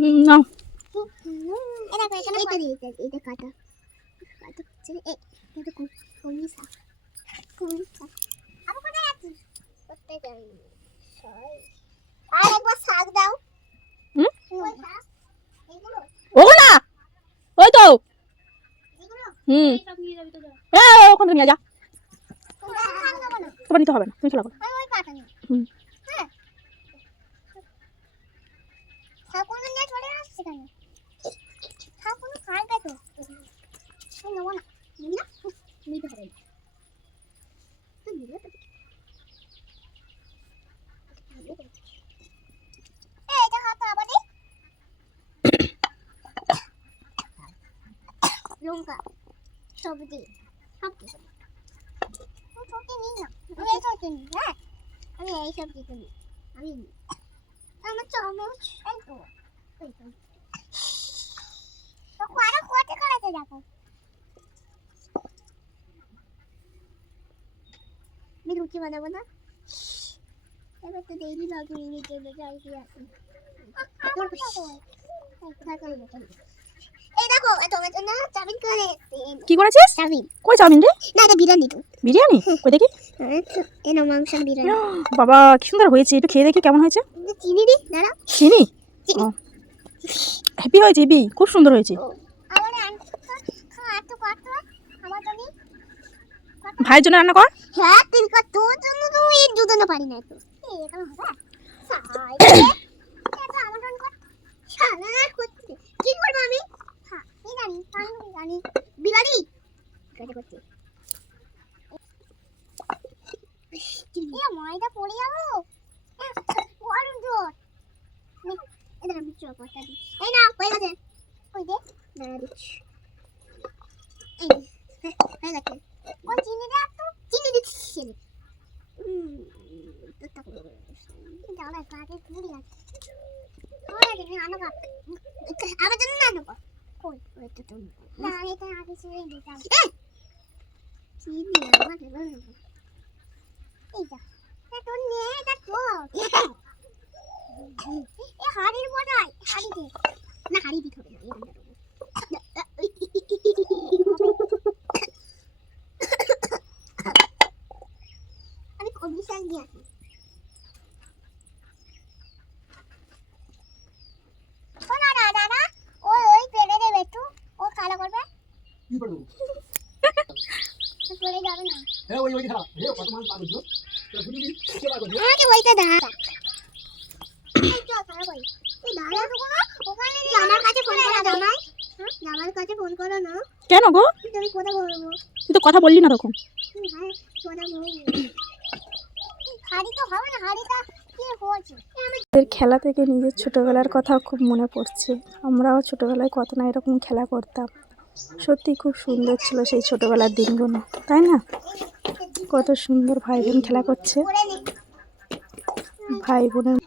না এটা এখানে এটা কাটা কাটা হচ্ছে এটা কমিসা কমিসা আমি কোথায় আছি করতে যাই আর একবার শাক দাও ওই শাক এগুলো ওগো না ওই তো এগুলো এই সব নিয়ে যাবি তো যা ওখান থেকে নিয়ে যা শাক দাও না তোমার নিতে হবে না তুমি খেলা করো ওই পাটা নিয়ে হুম হ্যাঁ শাকগুলো নিয়ে চলে আসছে কেন শাকগুলো খাবে তো এই নেবো না নিবি না নিতে হবে না তুই নিবি তো এই এটা হাত আবার দে লঙ্কা সবজি সব কিছু তুই সবজি নিই না আমি এই সবজি নিই হ্যাঁ আমি এই সবজি নিই আমি নিই আমার চামচ এই তো তো কারা কোয়াতে করাতে দেখো আমি রুটি বানাবো না এবার তো দেরি লাগে নিয়ে চলে যাই কি আছে এই দেখো টমেটো না চাউমিন করে কি করেছিস চাউমিন কই চাউমিন রে না এটা বিরিয়ানি তো বিরিয়ানি কই দেখি এই না মাংসের বিরিয়ানি বাবা কি সুন্দর হয়েছে একটু খেয়ে দেখি কেমন হয়েছে চিনি দি দাঁড়া চিনি হ্যাপি হয়েছে হেবি খুব সুন্দর হয়েছে আমার খাওয়া তো আমার জন্য ভাইয়ের জন্য রান্না কর হ্যাঁ তুই কর তোর জন্য তো এই দুটো পারি না তো এই কেমন হবে এটা আমার জন্য কর শালা করতে কি করব আমি হ্যাঁ এই জানি বিরিয়ানি কেটে করতে এই ময়দা পড়ে যাবো গরম জোর এটা আমি চোখ করতে দিই এই না হয়ে গেছে কই দে দাঁড়া দিচ্ছি এই হয়ে গেছে ও চিনি দে একটু চিনি দিচ্ছি দাঁড়া কাকে পুরি আছে ওরে দেখি আনো আমার জন্য না আনো কই ওই তো তুমি না এটা আগে ছেড়ে দিতাম চিনি আমার দেবো এই যা এটা নিয়ে এটা তো এ হাড়ির বড়াই হাড়িতে না হাড়ি দিতে হবে না আমি কবি শাক দিয়ে আসি ও না দাদা ওই পেড়ে দেবে একটু ও খালা করবে কি করব পড়ে যাবে না হ্যাঁ ওই খারাপ হে কত মান পাবো তো তুমি কি বার করবে আমাকে ওইটা দা এই চল খালা করি এই দাঁড়া তো কোনো ওখানে আমার কাছে ফোন করো জামাই হ্যাঁ জামাইয়ের কাছে ফোন করো না কেন গো তুমি কোথা বলবো তুই তো কথা বললি না তখন হ্যাঁ কোথা বলবো হাড়ি তো হবে না হাড়িটা কি হচ্ছে আমাদের খেলা থেকে নিজের ছোটবেলার কথা খুব মনে পড়ছে আমরাও ছোটবেলায় কত না এরকম খেলা করতাম সত্যি খুব সুন্দর ছিল সেই ছোটবেলার দিনগুলো তাই না কত সুন্দর ভাই বোন খেলা করছে করে নে ভাই বোনের